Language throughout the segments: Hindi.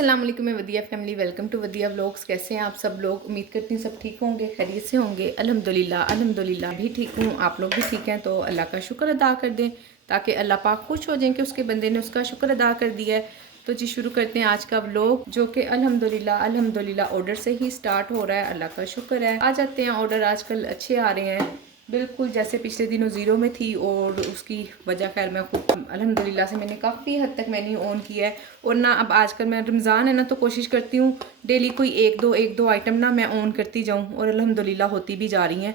अस्सलाम वालेकुम वदिया फैमिली, वेलकम टू वदिया व्लॉग्स। कैसे हैं आप सब लोग? उम्मीद करती हूँ सब ठीक होंगे, खैरियत से होंगे। अल्हम्दुलिल्लाह भी ठीक हूँ, आप लोग भी ठीक हैं तो अल्लाह का शुक्र अदा कर दें ताकि अल्लाह पाक खुश हो जाएं कि उसके बंदे ने उसका शुक्र अदा कर दिया है। तो जी शुरू करते हैं आज का व्लॉग, जो कि अल्हम्दुलिल्लाह ऑर्डर से ही स्टार्ट हो रहा है। अल्लाह का शुक्र है, आ जाते हैं ऑर्डर, आजकल अच्छे आ रहे हैं, बिल्कुल जैसे पिछले दिनों ज़ीरो में थी। और उसकी वजह खैर मैं खुद अल्हम्दुलिल्लाह से मैंने काफ़ी हद तक मैंने ऑन किया है। और ना अब आजकल मैं रमज़ान है ना, तो कोशिश करती हूँ डेली कोई एक दो आइटम ना मैं ऑन करती जाऊँ, और अल्हम्दुलिल्लाह होती भी जा रही हैं।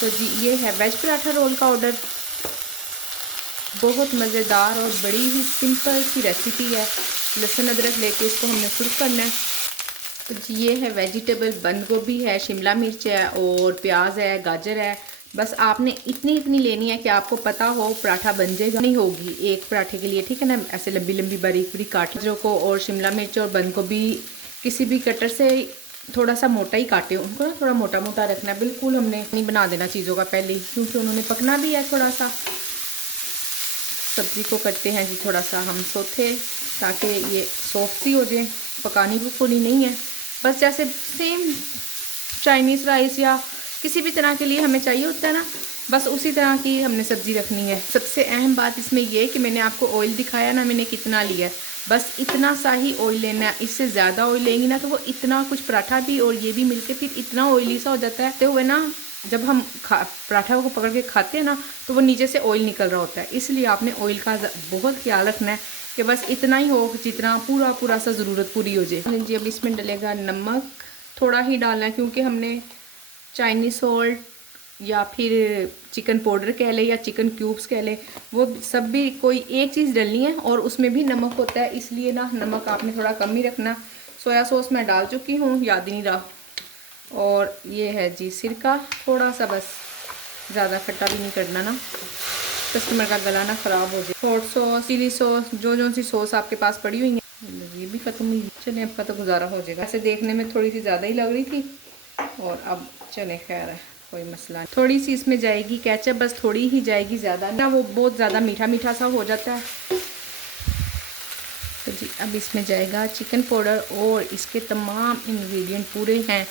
तो जी ये है वेज पराठा रोल का ऑर्डर। बहुत मज़ेदार और बड़ी ही सिंपल सी रेसिपी है। लहसुन अदरक लेके इसको हमने कुक करना है। तो जी ये है वेजिटेबल, बंद गोभी है, शिमला मिर्च है और प्याज है, गाजर है। बस आपने इतनी लेनी है कि आपको पता हो पराठा बन जाएगा नहीं होगी एक पराठे के लिए, ठीक है ना। ऐसे लंबी लंबी बारीक बारीक काट जो को, और शिमला मिर्च और बंद गोभी किसी भी कटर से थोड़ा सा मोटा ही काटे, उनको ना थोड़ा मोटा मोटा रखना है। बिल्कुल हमने नहीं बना देना चीज़ों का पहले ही, क्योंकि उन्होंने पकना भी है थोड़ा सा। सब्ज़ी को करते हैं जी थोड़ा सा हम सोथे, ताकि ये सॉफ्ट सी हो जाए, पकानी भी पूरी नहीं है। बस जैसे सेम चाइनीज़ राइस या किसी भी तरह के लिए हमें चाहिए होता है ना, बस उसी तरह की हमने सब्ज़ी रखनी है। सबसे अहम बात इसमें यह है कि मैंने आपको ऑयल दिखाया ना, मैंने कितना लिया है, बस इतना सा ही ऑयल लेना है। इससे ज़्यादा ऑयल लेंगी ना तो वो इतना कुछ पराठा भी और ये भी मिलके फिर इतना ऑयली सा हो जाता है। तो वह ना जब हम पराठा को पकड़ के खाते हैं ना, तो वो नीचे से ऑयल निकल रहा होता है। इसलिए आपने ऑयल का बहुत ख्याल रखना है कि बस इतना ही हो जितना पूरा सा ज़रूरत पूरी हो जाए। जी अब इसमें डलेगा नमक, थोड़ा ही डालना है, क्योंकि हमने चाइनीज़ सॉल्ट या फिर चिकन पाउडर कह लें या चिकन क्यूब्स कह लें, वो सब भी कोई एक चीज़ डलनी है और उसमें भी नमक होता है, इसलिए ना नमक आपने थोड़ा कम ही रखना। सोया सॉस मैं डाल चुकी हूँ, याद ही नहीं रहा। और ये है जी सिरका, थोड़ा सा, बस ज़्यादा खट्टा भी नहीं करना ना, कस्टमर का गला ना ख़राब हो जाए। हॉट सॉस, चिली सॉस, जो सी सॉस आपके पास पड़ी हुई है ये भी ख़त्म हुई। चलिए आपका तो गुजारा हो जाएगा। ऐसे देखने में थोड़ी सी ज़्यादा ही लग रही थी, और अब चले खैर है, कोई मसला नहीं। थोड़ी सी इसमें जाएगी केचप, बस थोड़ी ही जाएगी, ज़्यादा ना, वो बहुत ज़्यादा मीठा मीठा सा हो जाता है। तो जी अब इसमें जाएगा चिकन पाउडर, और इसके तमाम इंग्रेडिएंट पूरे हैं।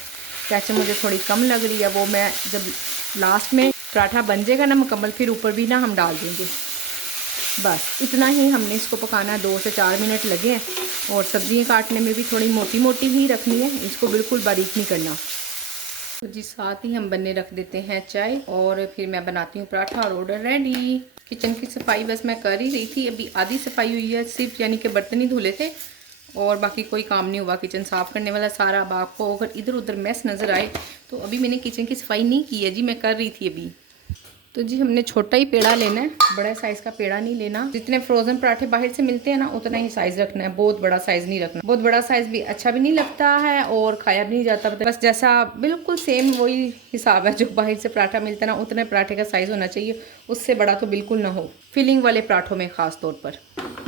केचप मुझे थोड़ी कम लग रही है, वो मैं जब लास्ट में पराठा बन जाएगा ना मुकम्मल, फिर ऊपर भी ना हम डाल देंगे। बस इतना ही हमने इसको पकाना है, 2 से 4 मिनट लगे हैं। और सब्जियाँ काटने में भी थोड़ी मोटी मोटी ही रखनी है, इसको बिल्कुल बारीक नहीं करना। तो जी साथ ही हम बनने रख देते हैं चाय, और फिर मैं बनाती हूँ पराठा और ऑर्डर रेडी। किचन की सफाई बस मैं कर ही रही थी, अभी आधी सफाई हुई है सिर्फ, यानी कि बर्तन ही धुले थे और बाकी कोई काम नहीं हुआ किचन साफ़ करने वाला सारा। अब आपको अगर इधर उधर मैस नज़र आए तो अभी मैंने किचन की सफाई नहीं की है जी, मैं कर रही थी अभी। तो जी हमने छोटा ही पेड़ा लेना है, बड़ा साइज़ का पेड़ा नहीं लेना। जितने फ्रोज़न पराठे बाहर से मिलते हैं ना, उतना ही साइज़ रखना है, बहुत बड़ा साइज़ नहीं रखना। बहुत बड़ा साइज़ भी अच्छा भी नहीं लगता है और खाया भी नहीं जाता। बस जैसा बिल्कुल सेम वही हिसाब है जो बाहर से पराठा मिलता है ना, उतने पराठे का साइज़ होना चाहिए, उससे बड़ा तो बिल्कुल ना हो, फिलिंग वाले पराठों में ख़ास तौर पर।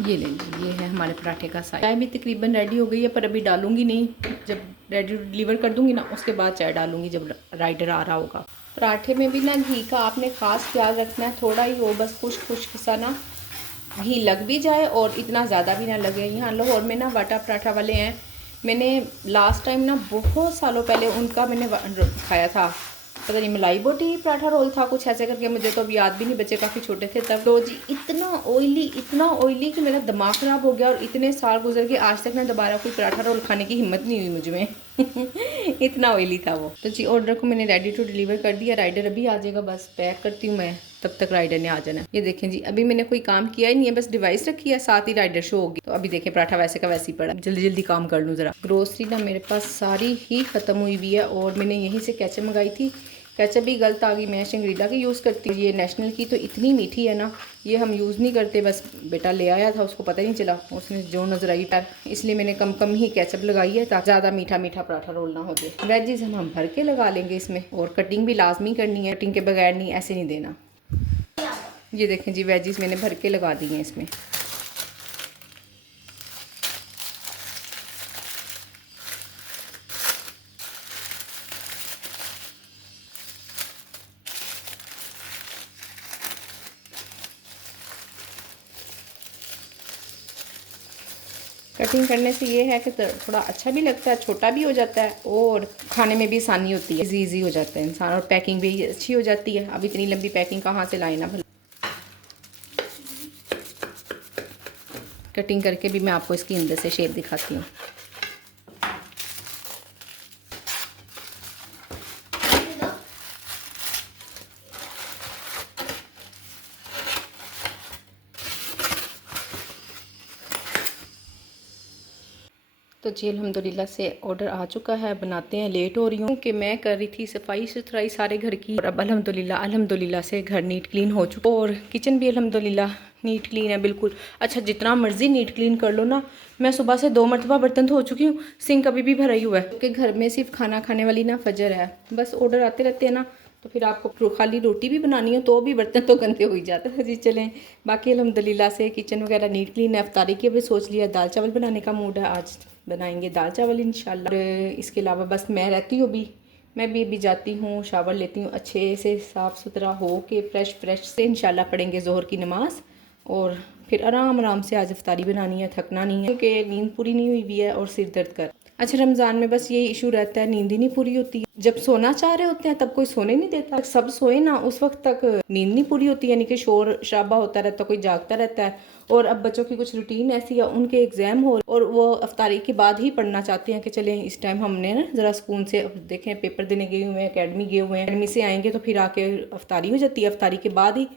ये ले लीजिए, ये है हमारे पराठे का साइज़। चाय भी तकरीबन रेडी हो गई है, पर अभी डालूंगी नहीं, जब रेडी डिलीवर कर दूंगी ना उसके बाद चाय डालूंगी, जब राइडर आ रहा होगा। पराठे में भी ना घी का आपने ख़ास ख्याल रखना है, थोड़ा ही हो, बस खुश्क खुश्क सा ना घी लग भी जाए और इतना ज़्यादा भी ना लगे। यहाँ लाहौर में ना वाटा पराठा वाले हैं, मैंने लास्ट टाइम ना बहुत सालों पहले उनका मैंने खाया था, पता नहीं मलाई बोटी पराठा रोल था कुछ ऐसे करके, मुझे तो अब याद भी नहीं, बच्चे काफ़ी छोटे थे तब। तो जी इतना ऑयली कि मेरा दिमाग ख़राब हो गया, और इतने साल गुजर गए आज तक ना दोबारा कोई पराठा रोल खाने की हिम्मत नहीं हुई मुझ में इतना ऑयली था वो। तो जी ऑर्डर को मैंने रेडी टू डिलीवर कर दिया, राइडर अभी आ जाएगा, बस पैक करती हूँ मैं, तब तक राइडर ने आ जाना। ये देखें जी अभी मैंने कोई काम किया ही नहीं है, बस डिवाइस रखी है, साथ ही राइडर शो होगी। तो अभी देखें पराठा वैसे का वैसे ही पड़ा, जल्दी जल्दी काम कर लूँ ज़रा। ग्रोसरी ना मेरे पास सारी ही ख़त्म हुई हुई है, और मैंने यहीं से केचप मंगाई थी, केचप भी गलत आ गई। मैं शंग्रीला की यूज़ करती हूँ, ये नेशनल की तो इतनी मीठी है ना, ये हम यूज़ नहीं करते, बस बेटा ले आया था, उसको पता ही नहीं चला, उसने जो नजर आई टार, इसलिए मैंने कम कम ही केचप लगाई है ताकि ज़्यादा मीठा मीठा पराठा रोल ना हो जाए। वेजिज हम भर के लगा लेंगे इसमें, और कटिंग भी लाजमी करनी है, कटिंग के बगैर नहीं, ऐसे नहीं देना। ये देखें जी वेजिस मैंने भर के लगा दी हैं इसमें। कटिंग करने से ये है कि थोड़ा अच्छा भी लगता है, छोटा भी हो जाता है और खाने में भी आसानी होती है, ईजी हो जाता है इंसान, और पैकिंग भी अच्छी हो जाती है। अब इतनी लंबी पैकिंग कहाँ से लाए ना भला। कटिंग करके भी मैं आपको इसकी अंदर से शेप दिखाती हूँ। तो जी अल्हम्दुलिल्लाह से ऑर्डर आ चुका है, बनाते हैं। लेट हो रही हूँ कि मैं कर रही थी सफाई सुथराई सारे घर की, और अब अल्हम्दुलिल्लाह से घर नीट क्लीन हो चुका, और किचन भी अल्हम्दुलिल्लाह नीट क्लीन है बिल्कुल। अच्छा, जितना मर्जी नीट क्लीन कर लो ना, मैं सुबह से 2 मरतबा बर्तन धो चुकी हूँ, सिंक अभी भी भरा ही हुआ है, क्योंकि घर में सिर्फ खाना खाने वाली ना फजर है। बस ऑर्डर आते रहते हैं ना, तो फिर आपको खाली रोटी भी बनानी हो तो भी बर्तन तो गंदे हो ही जाते हैं। जी चलें, बाकी अल्हम्दुलिल्लाह से किचन वगैरह नीट क्लीन है। अफ्तारी की अभी सोच लिया, दाल चावल बनाने का मूड है, आज बनाएंगे दाल चावल इंशाल्लाह। और इसके अलावा बस मैं रहती हूँ मैं भी जाती हूँ, शावर लेती हूँ अच्छे से, साफ़ सुथरा हो के फ्रेश से इंशाल्लाह पढ़ेंगे ज़ोहर की नमाज़, और फिर आराम से आज इफ्तारी बनानी है, थकना नहीं है, क्योंकि नींद पूरी नहीं हुई भी है और सिर दर्द कर। अच्छा, रमज़ान में बस ये इशू रहता है, नींद ही नहीं पूरी होती। जब सोना चाह रहे होते हैं तब कोई सोने नहीं देता, सब सोए ना उस वक्त तक नींद नहीं पूरी होती, यानी कि शोर शराबा होता रहता, कोई जागता रहता है। और अब बच्चों की कुछ रूटीन ऐसी है, उनके एग्ज़ाम हो और वो अफ्तारी के बाद ही पढ़ना चाहते हैं कि चलें इस टाइम हमने ना ज़रा सुकून से, अब देखें पेपर देने गए हुए हैं, अकेडमी गए हुए हैं, अकेडमी से आएंगे तो फिर आके अफ्तारी हो जाती है, अफ्तारी के बाद ही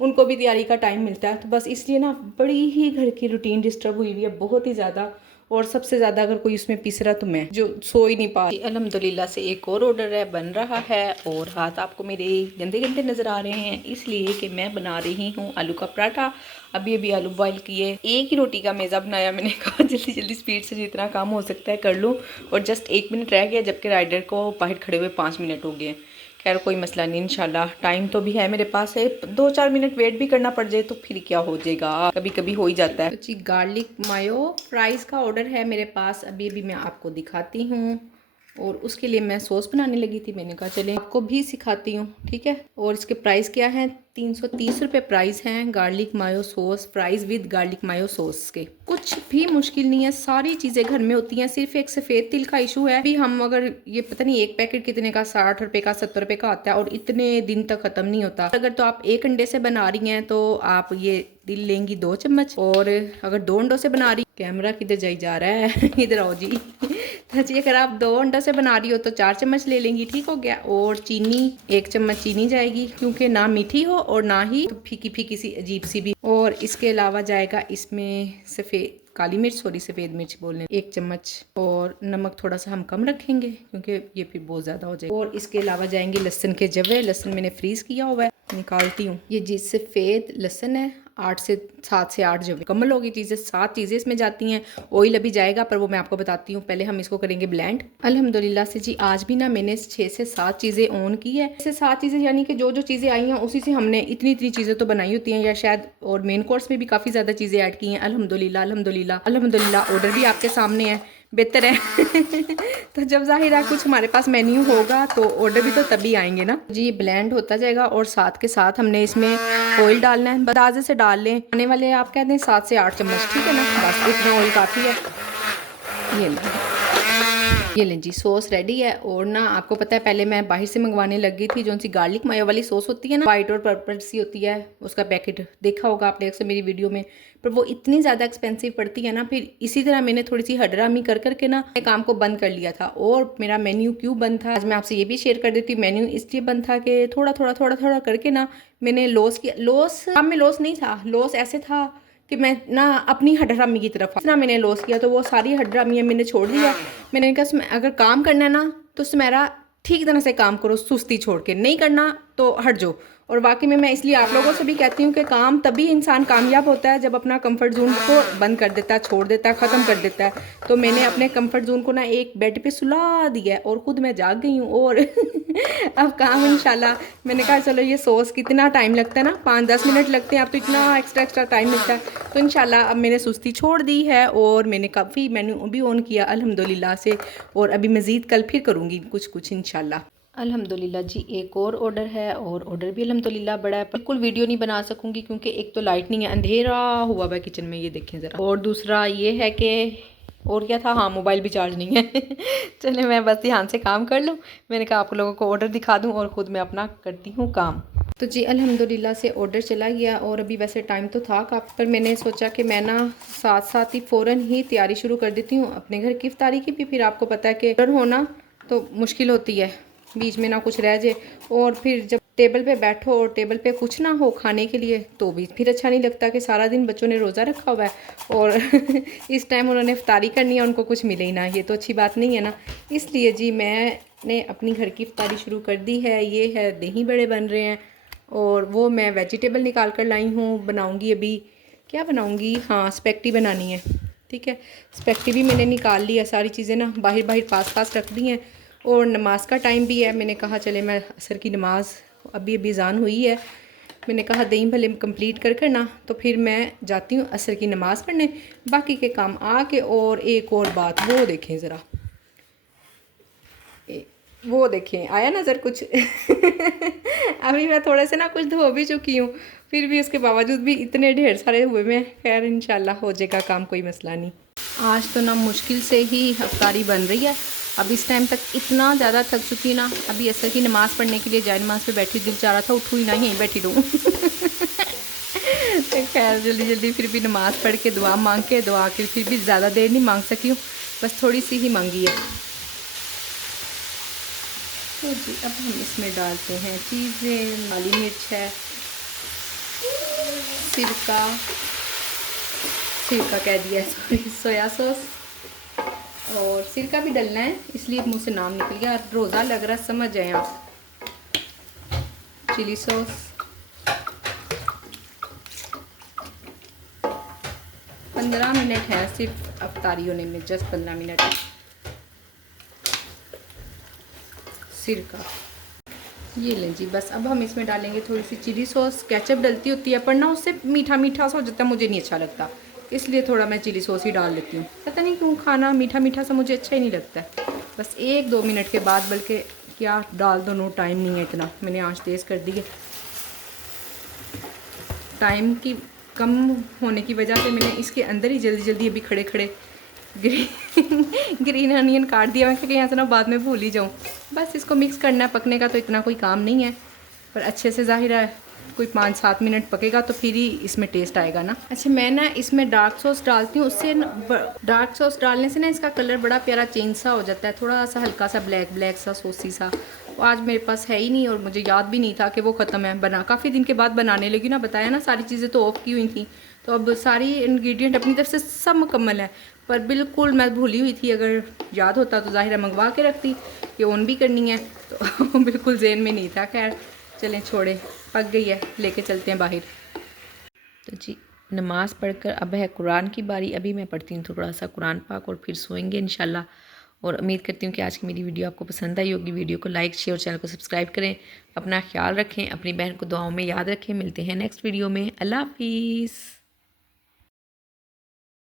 उनको भी तैयारी का टाइम मिलता है। तो बस इसलिए ना बड़ी ही घर की रूटीन डिस्टर्ब हुई हुई है, बहुत ही ज़्यादा, और सबसे ज़्यादा अगर कोई उसमें पिस रहा तो मैं, जो सो ही नहीं पा रही। अल्हम्दुलिल्लाह से एक और ऑर्डर है, बन रहा है, और हाथ आपको मेरे गंदे गंदे नज़र आ रहे हैं, इसलिए कि मैं बना रही हूँ आलू का पराठा। अभी आलू बॉयल किए, एक ही रोटी का मेज़ा बनाया, मैंने कहा जल्दी स्पीड से जितना काम हो सकता है कर लूँ, और जस्ट 1 मिनट रह गया, जबकि राइडर को बाहर खड़े हुए 5 मिनट हो गए। खैर कोई मसला नहीं, इंशाल्लाह टाइम तो भी है मेरे पास, है 2-4 मिनट वेट भी करना पड़ जाए तो फिर क्या हो जाएगा, कभी कभी हो ही जाता है। तो जी गार्लिक मायो फ्राइज़ का ऑर्डर है मेरे पास, अभी मैं आपको दिखाती हूँ, और उसके लिए मैं सॉस बनाने लगी थी, मैंने कहा चले आपको भी सिखाती हूँ, ठीक है। और इसके प्राइस क्या है, 330 रुपये प्राइस हैं garlic mayo sauce, price with garlic mayo sauce के। कुछ भी मुश्किल नहीं है, सारी चीज़ें घर में होती हैं, सिर्फ एक सफ़ेद तिल का इशू है। अभी हम अगर ये पता नहीं एक पैकेट कितने का, 60 रुपये का 70 रुपये का आता है, और इतने दिन तक ख़त्म नहीं होता। अगर तो आप 1 अंडे से बना रही हैं तो आप ये तिल लेंगी 2 चम्मच, और अगर 2 अंडों से बना रही, कैमरा किधर जाई जा रहा है इधर आओ जी। तो जी अगर आप 2 अंडों से बना रही हो तो 4 चम्मच ले लेंगी, ठीक हो गया। और चीनी 1 चम्मच चीनी जाएगी, क्योंकि ना मीठी हो और ना ही तो फीकी सी अजीब सी भी। और इसके अलावा जाएगा इसमें काली मिर्च, सफ़ेद मिर्च बोलने 1 चम्मच, और नमक थोड़ा सा हम कम रखेंगे क्योंकि ये फिर बहुत ज़्यादा हो जाएगा। और इसके अलावा जाएंगे लहसुन के जवे, लहसुन मैंने फ्रीज़ किया हुआ है, निकालती हूँ। ये जी सफ़ेद लहसुन है, 7 से 8 जवे कमल होगी चीज़ें, 7 चीज़ें इसमें जाती हैं। ऑयल अभी जाएगा पर वो मैं आपको बताती हूँ, पहले हम इसको करेंगे ब्लेंड। अल्हम्दुलिल्लाह से जी आज भी ना मैंने 6 से 7 चीज़ें ऑन की है, 6 से 7 चीज़ें, यानी कि जो चीज़ें आई हैं उसी से हमने इतनी चीज़ें तो बनाई होती हैं, या शायद और मेन कोर्स में भी काफ़ी ज़्यादा चीज़ें ऐड की हैं। अल्हम्दुलिल्लाह ऑर्डर भी आपके सामने है, बेहतर है। तो जब जाहिर है कुछ हमारे पास मेन्यू होगा तो ऑर्डर भी तो तभी आएंगे ना जी। ये ब्लेंड होता जाएगा, और साथ के साथ हमने इसमें ऑयल डालना है, अंदाजे से डाल लें, आने वाले आप कहते हैं 7 से 8 चम्मच, ठीक है ना, बस इतना ऑयल काफ़ी है। ये लें जी, सॉस रेडी है। और ना आपको पता है पहले मैं बाहर से मंगवाने लगी थी, जो सी गार्लिक मायो वाली सॉस होती है ना, वाइट और पर्पल सी होती है, उसका पैकेट देखा होगा आपने अक्सर मेरी वीडियो में, पर वो इतनी ज़्यादा एक्सपेंसिव पड़ती है ना। फिर इसी तरह मैंने थोड़ी सी हडरामी कर के ना काम को बंद कर लिया था। और मेरा मेन्यू क्यों बंद था, आज मैं आपसे ये भी शेयर कर देती हूँ। मेन्यू इसलिए बंद था कि थोड़ा करके ना मैंने लॉस किया। काम में लॉस नहीं था, लॉस ऐसे था कि मैं ना अपनी हडरामी की तरफ इतना मैंने लॉस किया, तो वो सारी हडरामियाँ मैंने छोड़ दिया। मैंने कहा अगर काम करना है ना तो सुमेरा ठीक तरह से काम करो, सुस्ती छोड़ के, नहीं करना तो हट जाओ। और वाकई में मैं इसलिए आप लोगों से भी कहती हूँ कि काम तभी इंसान कामयाब होता है जब अपना कंफर्ट जोन को बंद कर देता है, छोड़ देता है, ख़त्म कर देता है। तो मैंने अपने कंफर्ट जोन को ना एक बेड पे सुला दिया है, और ख़ुद मैं जाग गई हूँ। और अब काम इंशाल्लाह, मैंने कहा चलो ये सॉस कितना टाइम लगता है ना, 5-10 मिनट लगते हैं, अब तो इतना एक्स्ट्रा टाइम मिलता है। तो इंशाल्लाह अब मैंने सुस्ती छोड़ दी है, और मैंने काफ़ी मेन्यू भी ऑन किया अल्हम्दुलिल्लाह से। और अभी मज़ीद कल फिर करूँगी कुछ इंशाल्लाह। अल्हम्दुलिल्लाह जी एक और ऑर्डर है, और ऑर्डर भी अल्हम्दुलिल्लाह बड़ा है। बिल्कुल वीडियो नहीं बना सकूँगी क्योंकि एक तो लाइट नहीं है, अंधेरा हुआ हुआ किचन में, ये देखें ज़रा। और दूसरा ये है कि और क्या था, हाँ मोबाइल भी चार्ज नहीं है। चले मैं बस ध्यान से काम कर लूँ। मैंने कहा आप लोगों को ऑर्डर दिखा दूँ और ख़ुद मैं अपना करती हूँ काम। तो जी अल्हम्दुलिल्लाह से ऑर्डर चला गया और अभी वैसे टाइम तो था काफ़ी, पर मैंने सोचा कि मैं ना साथ साथ ही फ़ौरन ही तैयारी शुरू कर देती हूँ अपने घर की इफ्तारी की भी। फिर आपको पता है कि ऑर्डर होना तो मुश्किल होती है, बीच में ना कुछ रह जाए, और फिर जब टेबल पे बैठो और टेबल पे कुछ ना हो खाने के लिए तो भी फिर अच्छा नहीं लगता कि सारा दिन बच्चों ने रोज़ा रखा हुआ है और इस टाइम उन्होंने इफ्तारी करनी है, उनको कुछ मिले ही ना, ये तो अच्छी बात नहीं है ना। इसलिए जी मैंने अपनी घर की इफ्तारी शुरू कर दी है। ये है दही बड़े बन रहे हैं और वो मैं वेजिटेबल निकाल कर लाई हूँ, बनाऊँगी अभी। क्या बनाऊँगी, हाँ स्पेगेटी बनानी है, ठीक है। स्पेगेटी भी मैंने निकाल ली है, सारी चीज़ें ना बाहर बाहर पास रख दी हैं। और नमाज का टाइम भी है, मैंने कहा चले मैं असर की नमाज़ अभी अजान हुई है, मैंने कहा दही भले कंप्लीट कर ना तो फिर मैं जाती हूँ असर की नमाज़ पढ़ने, बाकी के काम आके। और एक और बात, वो देखें ज़रा, वो देखें आया नज़र कुछ। अभी मैं थोड़े से ना कुछ धो भी चुकी हूँ, फिर भी उसके बावजूद भी इतने ढेर सारे हुए में। खैर इंशाल्लाह हो जाएगा काम, कोई मसला नहीं। आज तो ना मुश्किल से ही इफ्तारी बन रही है। अब इस टाइम तक इतना ज़्यादा थक चुकी ना, अभी असर की नमाज़ पढ़ने के लिए जाए नमाज़ पे बैठी, दिल चाह रहा था उठूँ ही ना, यहीं बैठी रहूँ। तो खैर जल्दी जल्दी फिर भी नमाज़ पढ़ के दुआ मांग के, दुआ के फिर भी ज़्यादा देर नहीं मांग सकी हूँ, बस थोड़ी सी ही मांगी है। तो जी अब हम इसमें डालते हैं चीज़ें, काली मिर्च है, सिरका, सिरका कह दिया सॉरी, सोया सॉस, और सिरका भी डलना है इसलिए मुँह से नाम निकल गया, रोज़ा लग रहा समझ जाए आप। चिली सॉस, 15 मिनट है सिर्फ अफ्तारी होने में, जस्ट 15 मिनट। सिरका ये लें जी, बस अब हम इसमें डालेंगे थोड़ी सी चिली सॉस। केचप डलती होती है पर ना उससे मीठा मीठा सा हो जाता है, मुझे नहीं अच्छा लगता, इसलिए थोड़ा मैं चिली सॉस ही डाल लेती हूँ। पता नहीं क्यों खाना मीठा मीठा सा मुझे अच्छा ही नहीं लगता है। बस 1-2 मिनट के बाद, बल्कि क्या डाल दो, नो टाइम नहीं है इतना, मैंने आँच तेज़ कर दी है। टाइम की कम होने की वजह से मैंने इसके अंदर ही जल्दी जल्दी अभी खड़े खड़े ग्रीन अनियन काट दिया। मैं कहीं ऐसा ना बाद में भूल ही जाऊँ। बस इसको मिक्स करना है, पकने का तो इतना कोई काम नहीं है, पर अच्छे से ज़ाहिर है कोई 5-7 मिनट पकेगा तो फिर ही इसमें टेस्ट आएगा ना। अच्छा मैं ना इसमें डार्क सॉस डालती हूँ, उससे डार्क सॉस डालने से ना इसका कलर बड़ा प्यारा चेंज सा हो जाता है, थोड़ा सा हल्का सा ब्लैक ब्लैक सा सोसी सा। वो आज मेरे पास है ही नहीं और मुझे याद भी नहीं था कि वो ख़त्म है। बना काफ़ी दिन के बाद बनाने लगी ना, बताया ना सारी चीज़ें तो ऑफ की हुई थी, तो अब सारी इंग्रेडिएंट अपनी तरफ से सब मुकम्मल है, पर बिल्कुल मैं भूली हुई थी। अगर याद होता तो ज़ाहिर है मंगवा के रखती, कि ऑन भी करनी है तो बिल्कुल ज़हन में नहीं था। खैर चलें छोड़े, पक गई है, लेके चलते हैं बाहर। तो जी नमाज़ पढ़कर अब है कुरान की बारी। अभी मैं पढ़ती हूँ थोड़ा सा कुरान पाक और फिर सोएंगे इंशाल्लाह। और उम्मीद करती हूँ कि आज की मेरी वीडियो आपको पसंद आई होगी। वीडियो को लाइक शेयर और चैनल को सब्सक्राइब करें। अपना ख्याल रखें, अपनी बहन को दुआओं में याद रखें। मिलते हैं नेक्स्ट वीडियो में। अल्लाह हाफिज़।